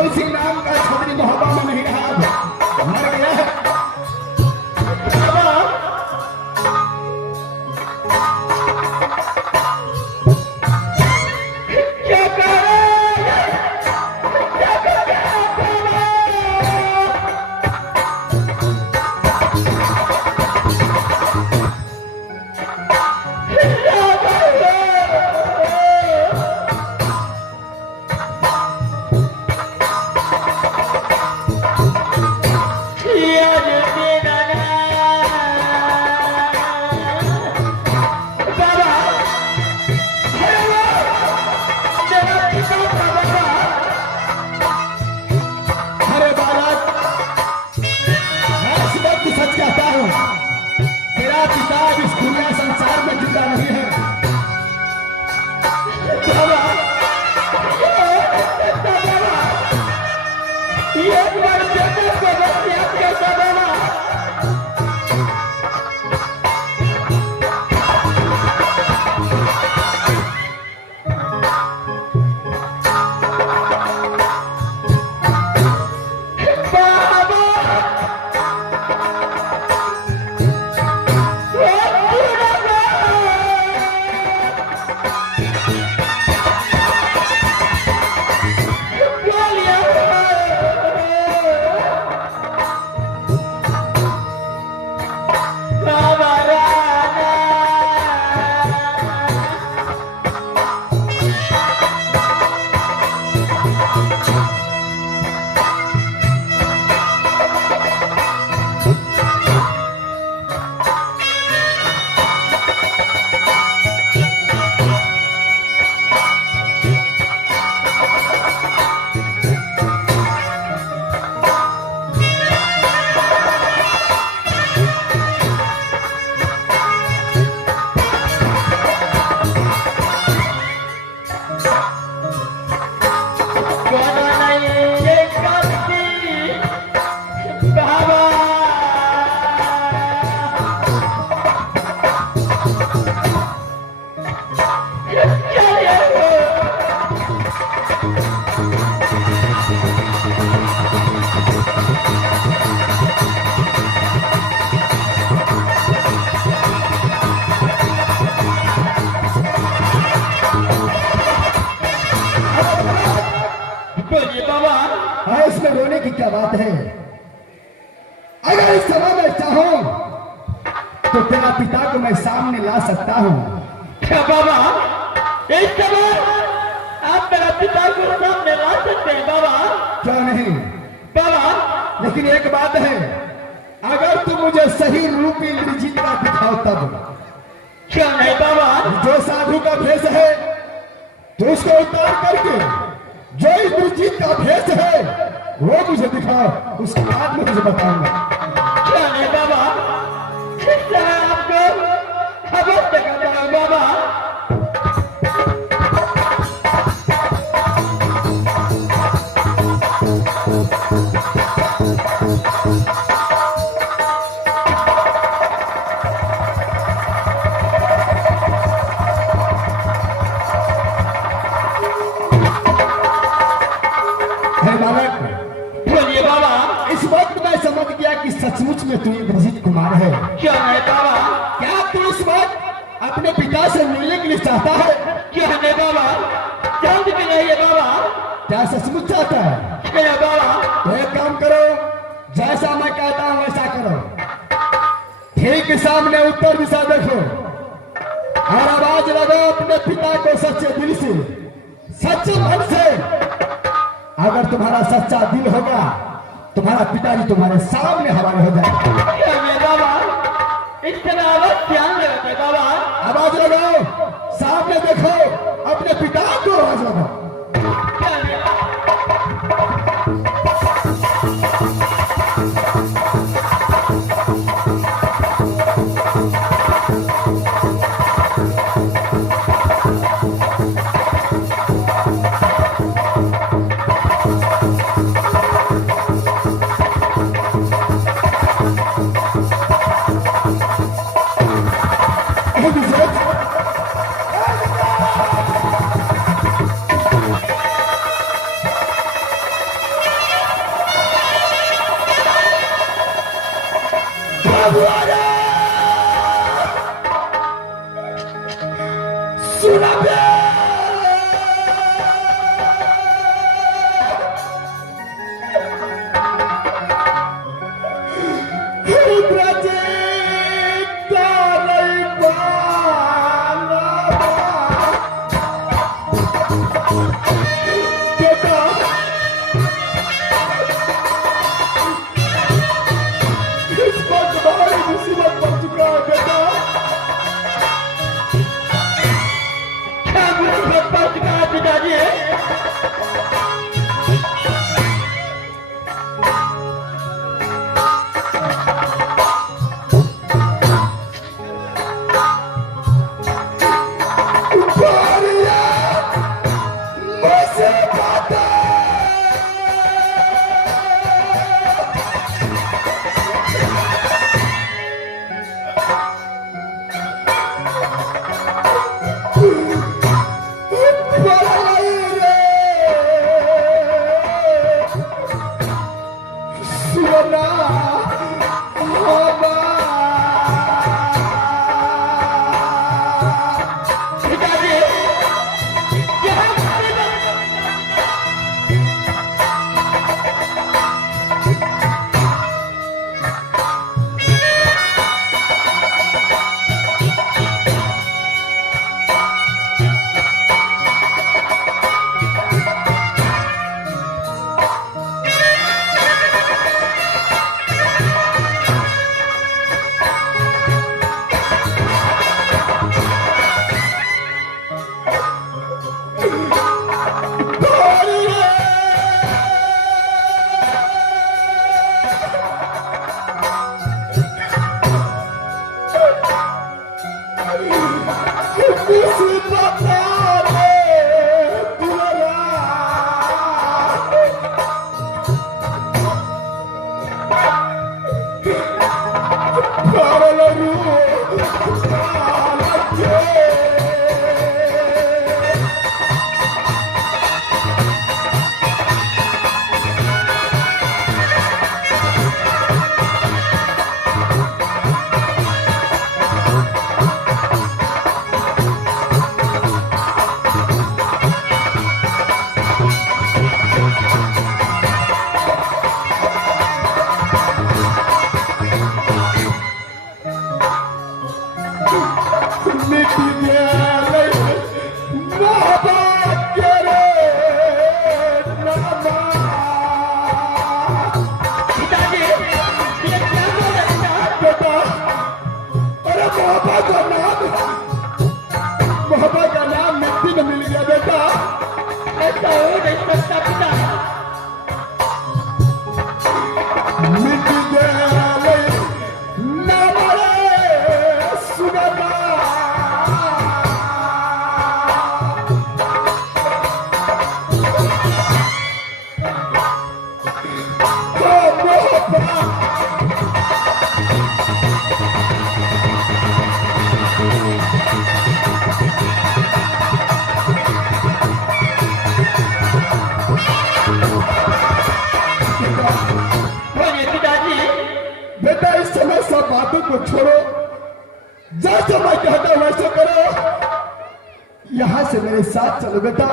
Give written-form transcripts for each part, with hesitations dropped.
फूल सिंह नाम का छतरी मोहब्बत में नहीं रहा, मर गया है। इसमें रोने की क्या बात है? अगर इस समय मैं चाहूं तो तेरा पिता को मैं सामने ला सकता हूं। क्या बाबा, इस समय आप मेरा पिता को सामने ला सकते हैं बाबा? क्यों नहीं बाबा, लेकिन एक बात है, अगर तुम मुझे सही रूपी इंद्रजीत का दिखाओ तब। क्या नहीं बाबा? जो साधु का भेष है तो उसको उतार करके जो इंद्रजीत का भेष है वो मुझे दिखाओ, उसके बाद मैं तुझे बताऊंगा। क्या नहीं बाबा, किस तरह आपको खबर देगा बाबा? सचमुच में तू इंद्रजीत कुमार है। क्या है बाबा? क्या तू इस वक्त अपने पिता से मिलने के लिए चाहता है? क्या है बाबा? चांद भी नहीं है बाबा। क्या सचमुच चाहता है? क्या बाबा? तो एक काम करो, जैसा मैं कहता हूँ वैसा करो। ठीक सामने उत्तर दिशा देखो और आवाज लगाओ अपने पिता को सच्चे दिल से, सच्चे मन से। अगर तुम्हारा सच्चा दिल होगा तुम्हारा पिताजी तुम्हारे सामने हवाले हो जाएगा। बाबा, इस तरह आवाज ध्यान रखे बाबा। आवाज लगाओ, सामने देखो, अपने पिता को आवाज लगाओ। सुना बे बातों को छोड़ो, जैसे मैं कहता हूं वैसे करो। यहां से मेरे साथ चलो बेटा।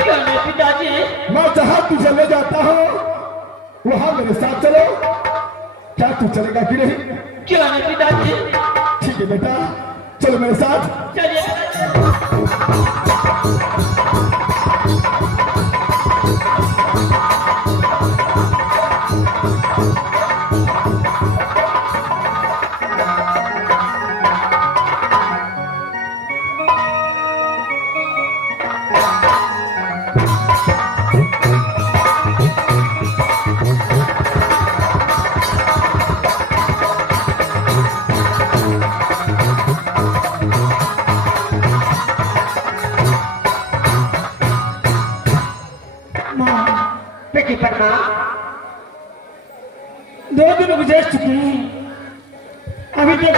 क्यों नहीं पिताजी? मैं जहां तुझे ले जाता हूं वहां मेरे साथ चलो। क्या तू चलेगा कि नहीं? क्यों नहीं पिताजी? ठीक है बेटा, चलो मेरे साथ। चलिए। दो दिन गुजर चुके हैं, अभी तक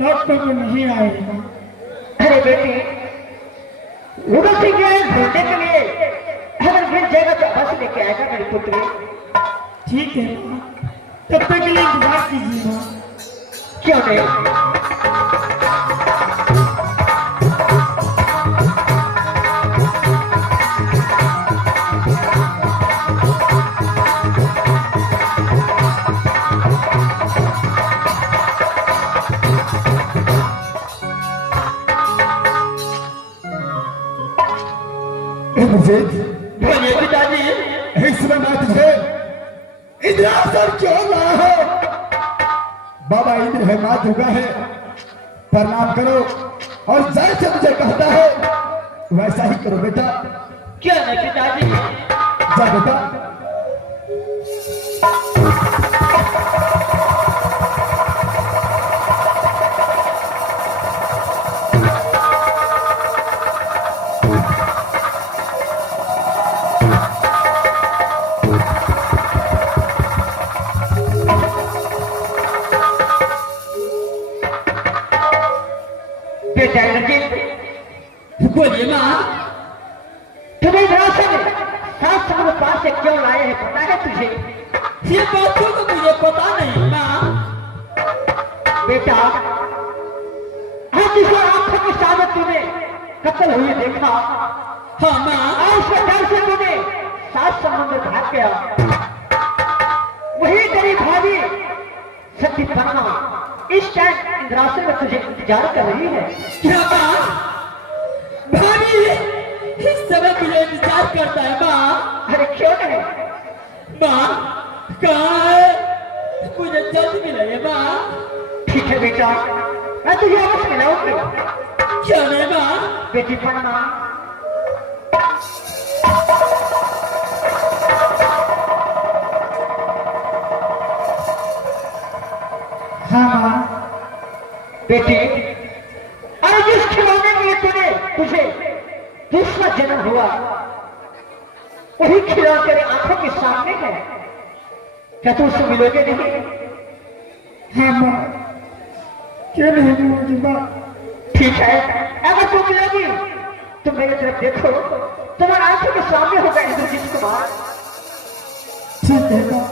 लौट कर नहीं आए। अरे बेटी, उधर से गए ढूंढने के लिए, अगर मिल जाएगा तो बस लेके आएगा मेरी पुत्री। ठीक है, तब तक के लिए इंतजार कीजिएगा। क्यों नहीं? अभिजीत, बोलिए पिताजी। इस समय मैं तुझे इंद्रासन क्यों लाया हो? बाबा इंद्र है, माँ दुर्गा है, प्रणाम करो और जैसे तुझे कहता है वैसा ही करो बेटा। क्या नहीं पिताजी? जा बेटा। बेटा इंद्रजीत, बोलिए माँ, तुम्हें इंद्रासन सात समुद्र पार से क्यों लाए हैं पता है तुझे? ये बात तो मुझे पता नहीं माँ। बेटा, आज इस आंखों के सामने तूने कत्ल हुए देखा। हाँ माँ। और उस डर से तूने सात समुद्र भाग गया। वही तेरी भाभी सत्यभामा इस टाइम इंद्रासन में तुझे इंतजार कर रही है। क्या माँ? भाभी इस समय मुझे इंतजार करता है माँ। अरे क्यों नहीं माँ? कहाँ है? मुझे जल्द मिले माँ। ठीक है बेटा, मैं तुझे अवश्य मिलाऊंगी। क्यों नहीं माँ? बेटी प्रणाम। हाँ माँ। बेटी, अरे जिस खिलौने के लिए तुझे दूसरा जन्म हुआ, वही खिलौना तेरे आंखों के सामने है। क्या तू उससे मिलोगे नहीं? हाँ माँ, क्यों नहीं मिलूंगी माँ? ठीक है, अगर तू मिलोगी तो मेरी तरफ देखो, तुम्हारे आंखों के सामने होगा इंद्रजीत कुमार। ठीक है माँ।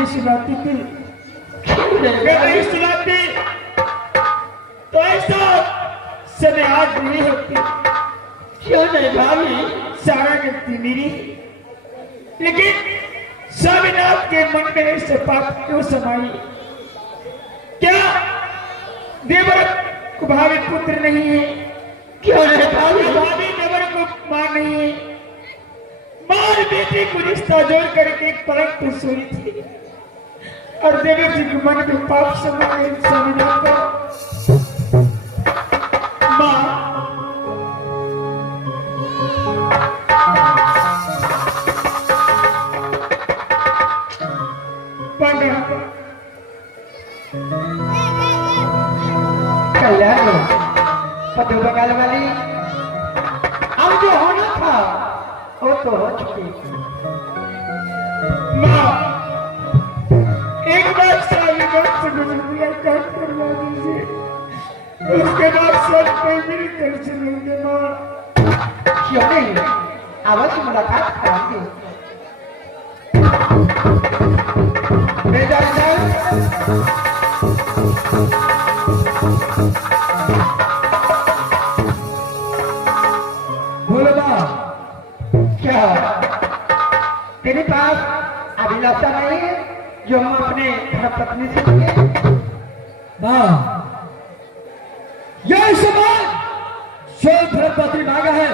नहीं सुनाती थी, अगर नहीं सुनाती तो ऐसा समय आज नहीं होती। क्यों नहीं भाभी? सारा गलती मेरी, लेकिन स्वामीनाथ के मन में ऐसे पाप क्यों समाई? क्या देवव्रत कुभावी पुत्र नहीं है? क्यों नहीं भाभी? भाभी देवर को मां नहीं है। मां और बेटी को रिश्ता जोड़ करके एक पलंग पर सोई थी और देवी जी के मन में पाप समाए। स्वामीनाथ को मां कल्याण पदो बगाल वाली, अब जो होना था वो तो हो चुकी। मां एक बार स्वामीनाथ से मुझे मुलाकात करवा दीजिए, उसके बाद सब कोई मिलकर चलेंगे। मां क्यों नहीं, अवश्य मुलाकात कराएंगे। बेटा बोलो बा, क्या तेरे पास अभिलाषा नहीं है जो हम अपने धर्मपत्नी से मांगे? मां यह समान जो धर्मपत्नी मांगा है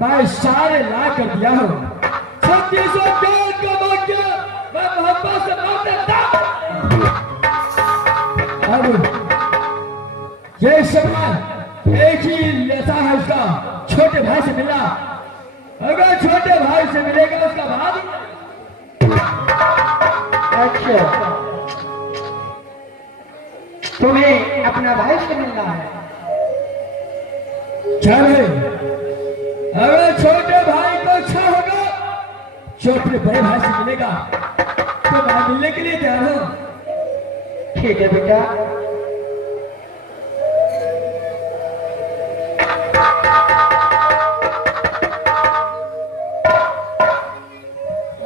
मैं सारे ला कर दिया हूं। 3600 प्यार का भाग्य मैं मोहब्बत से मांगता था। अब ये समान एक ही लेता है उसका छोटे भाई से मिला। अगर छोटे भाई से मिलेगा उसका भाभी। अच्छा, तुम्हें अपना भाई से मिलना है? चल अगर छोटे भाई को अच्छा होगा छोटे बड़े भाई से मिलेगा तो मैं मिलने के लिए तैयार हूं। ठीक है बेटा।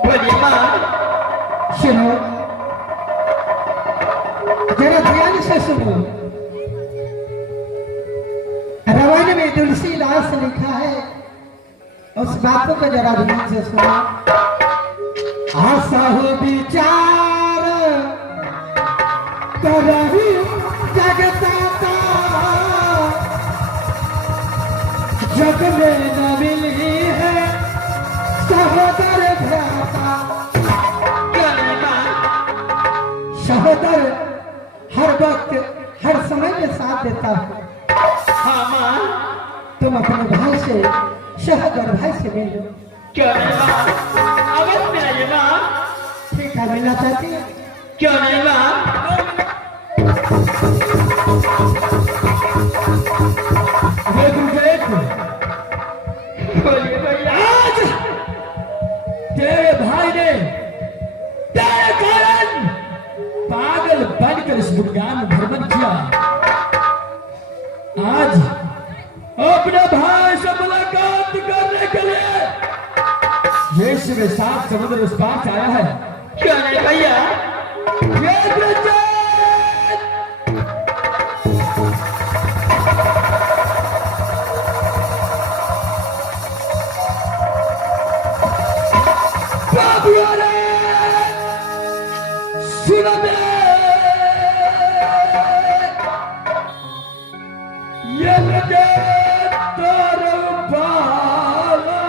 बोलिए मां। सुनो, जरा ध्यान से सुनो। रामायण में तुलसीदास लिखा है, उस बातों को जरा ध्यान से सुनो। आशा हो विचार करही जगता का, जग में न मिली है सहोदर भ्राता। सहोदर हर वक्त हर समय में साथ देता है। हाँ मां। तुम अपने भाई से सहोदर भाई से मिलो। क्यों नहीं मां? अवश्य मिलाइए मां। ठीक है, मिलना चाहती है? क्यों नहीं मां? बोलिए भैया। आज तेरे भाई ने तेरे कारण पागल बनकर इस दुनिया में भ्रमण किया। आज अपने भाई से मुलाकात करने के लिए यीशु के साथ समुद्र उस पार से आया है। क्यों नहीं भैया? ये ब्रजन! बाबुआ रे, सुनो बे! ये ब्रजन तोरो बाला।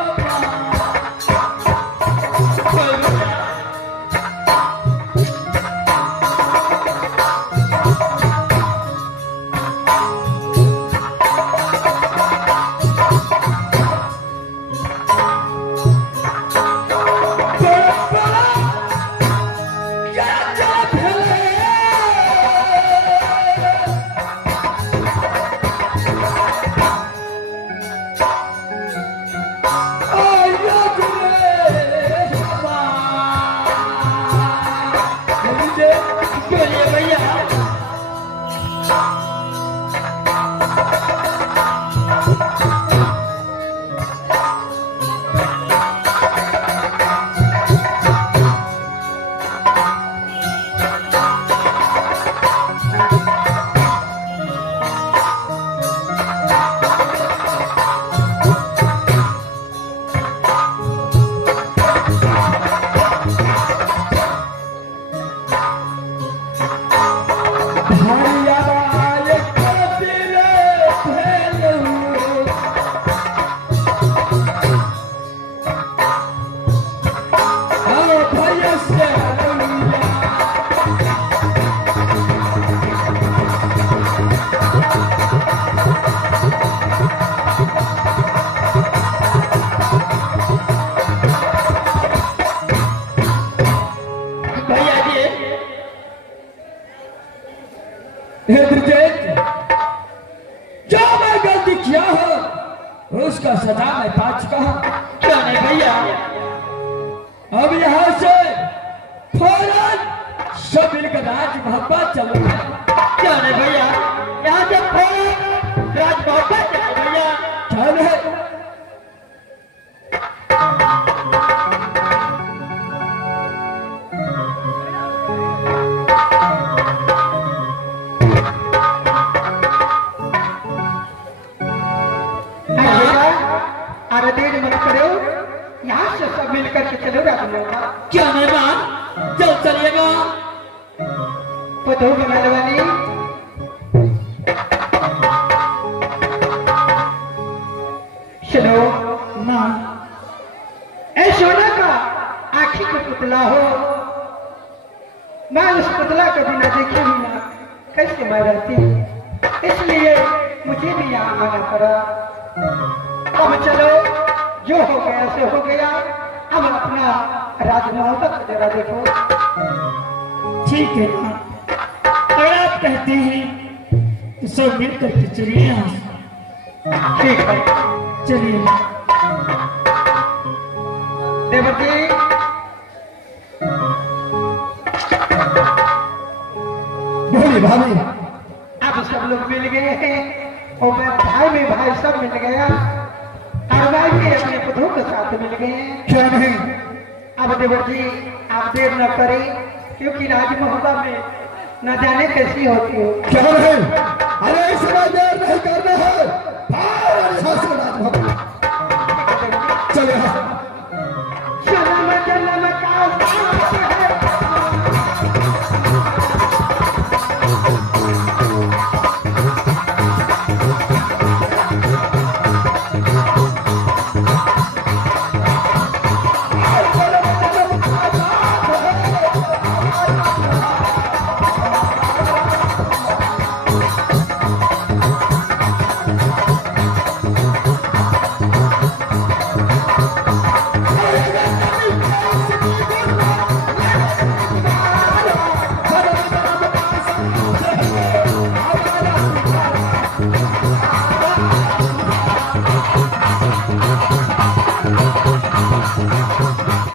इंद्रजीत, जो मैं गलती किया हूं उसका सजा मैं पा चुका हूं। क्यों नहीं भैया? अब यहाँ से फौरन सब मिलकर राज मोहब्बत चलो। क्यों नहीं भैया? यहाँ से फौरन राज मोहब्बत चलो भैया। चल है अरे देर मत करो, यहाँ से सब मिलकर के चलो राजमोहन। क्यों नहीं मां? चल चलिएगा। पतो बनाने वाली सुनो माँ, ऐ सोना का आखिर का पुतला हो, मैं उस पुतला को बिना देखे भी ना कैसे मैं रहती, इसलिए मुझे भी यहाँ आना पड़ा। अब चलो, जो हो गया सो हो गया, अब अपना राजमहल तक जरा देखो। ठीक है माँ, अगर आप कहते हैं तो सब मिलकर के चलिए यहाँ से। ठीक है चलिए माँ। देवती, बोली भाभी। अब सब लोग मिल गए हैं और मैं भाई में भाई सब मिल गया और भाई भी अपने पुत्रों के साथ मिल गए हैं। क्या नहीं? अब देवर जी आप देर न करें, क्योंकि राजमहल में न जाने कैसी होती हो। क्या नहीं? अरे इस समय देर नहीं करना है। फौरन यहाँ से राज मोहब्बत चले।